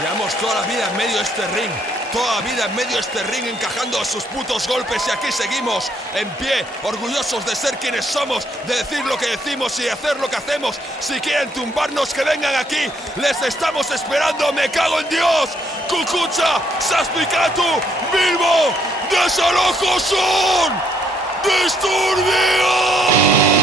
Llevamos toda la vida en medio de este ring. Toda la vida en medio de este ring encajando sus putos golpes y aquí seguimos en pie, orgullosos de ser quienes somos, de decir lo que decimos y hacer lo que hacemos. Si quieren tumbarnos, que vengan aquí, les estamos esperando, me cago en Dios. Kukucha, Saspicatu, Bilbo, Desalojo son Disturbio.